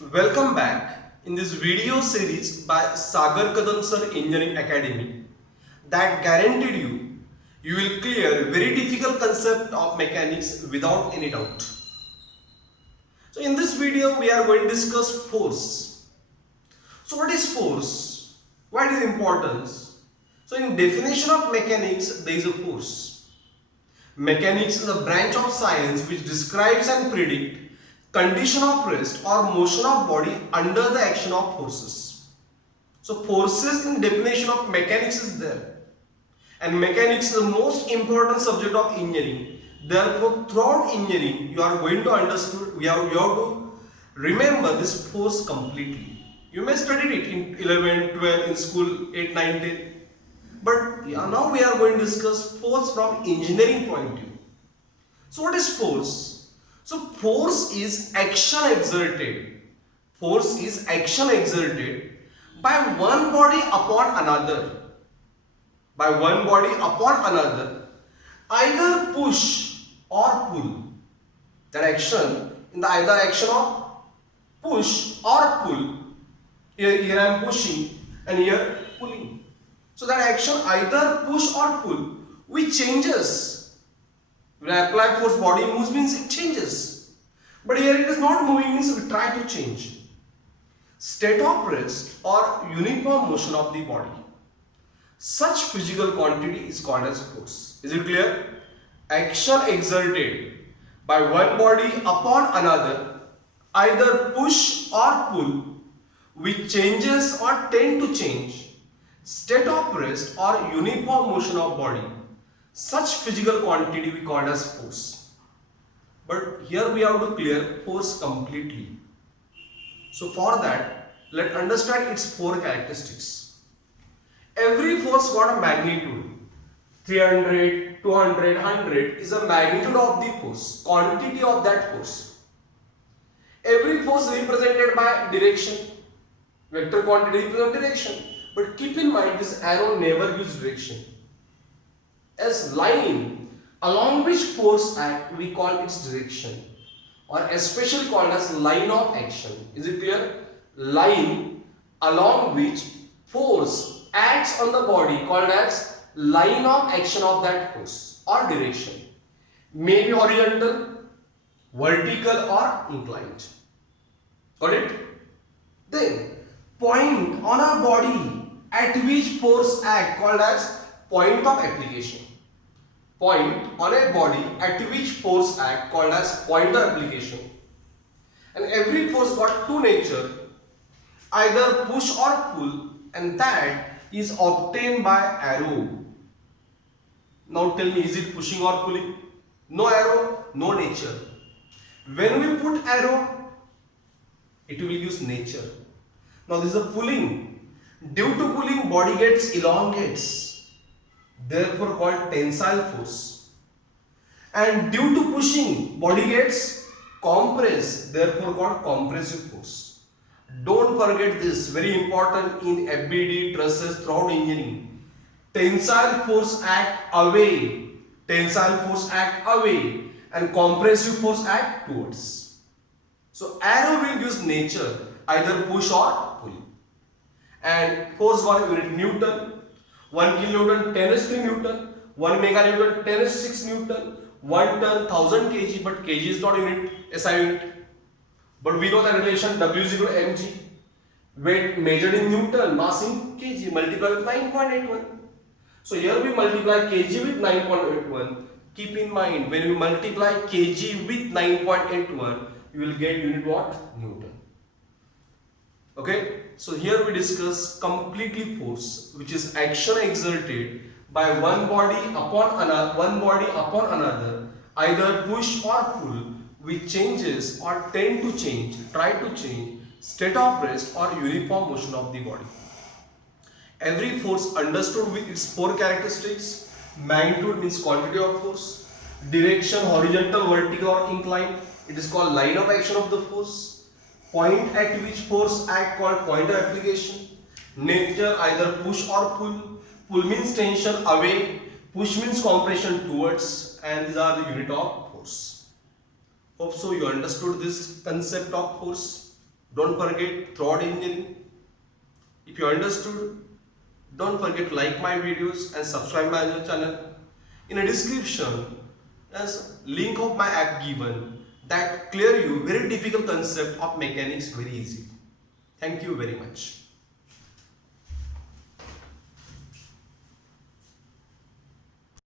Welcome back in this video series by Sagar Kadam Sir Engineering Academy that guaranteed you will clear very difficult concept of mechanics without any doubt. So in this video we are going to discuss force. So what is force? What is importance? So in definition of mechanics there is a force. Mechanics is a branch of science which describes and predicts condition of rest or motion of body under the action of forces. So forces in definition of mechanics is there, and mechanics is the most important subject of engineering. Therefore throughout engineering you are going to understand, you have to remember this force completely. You may study it in 11, 12, in school 8, 9, 10. But now we are going to discuss force from engineering point of view. So what is force? So force is action exerted. Force is action exerted by one body upon another. By one body upon another, either push or pull. That action in the either action of push or pull. Here I am pushing and here pulling. So that action either push or pull, which changes. When I apply force, body moves means it changes. But here it is not moving means we try to change. State of rest or uniform motion of the body. Such physical quantity is called as force. Is it clear? Action exerted by one body upon another, either push or pull, which changes or tend to change. State of rest or uniform motion of body. Such physical quantity we call as force. But here we have to clear force completely. So for that, let's understand its four characteristics. Every force got a magnitude. 300, 200, 100 is a magnitude of the force, quantity of that force. Every force represented by direction. Vector quantity represents direction. But keep in mind, this arrow never gives direction. As line along which force act, we call its direction, or especially called as line of action. Is it clear? Line along which force acts on the body called as line of action of that force or direction. May be horizontal, vertical or inclined. Got it? Then point on a body at which force act called as point of application. Point on a body at which force act called as point of application. And every force got two nature, either push or pull, and that is obtained by arrow. Now tell me, is it pushing or pulling? No arrow, no nature. When we put arrow, it will use nature. Now this is a pulling. Due to pulling, body gets elongates, therefore called tensile force. And due to pushing, body gets compressed, therefore called compressive force. Don't forget this, very important in FBD, trusses, throughout engineering. Tensile force act away, tensile force act away, and compressive force act towards. So arrow will use nature, either push or pull. And force got unit Newton. 1 kilonewton 10 is 3 Newton, 1 meganewton 10 is 6 Newton, 1 ton 1000 kg, but kg is not unit, SI unit. But we know the relation W is equal to mg. Weight measured in Newton, mass in kg, multiply with 9.81. So here we multiply kg with 9.81. Keep in mind, when we multiply kg with 9.81, you will get unit what? Newton. Okay, so here we discuss completely force, which is action exerted by one body upon another, either push or pull, which changes or tend to change, try to change, state of rest or uniform motion of the body. Every force understood with its four characteristics. Magnitude means quantity of force, direction horizontal, vertical or inclined, it is called line of action of the force. Point at which force act called point of application. Nature either push or pull. Pull means tension away, push means compression towards, and these are the unit of force. Hope so you understood this concept of force. Don't forget throughout engineering. If you understood, don't forget to like my videos and subscribe my channel. In a description, there's link of my app given that clear you very difficult concept of mechanics very easy. Thank you very much.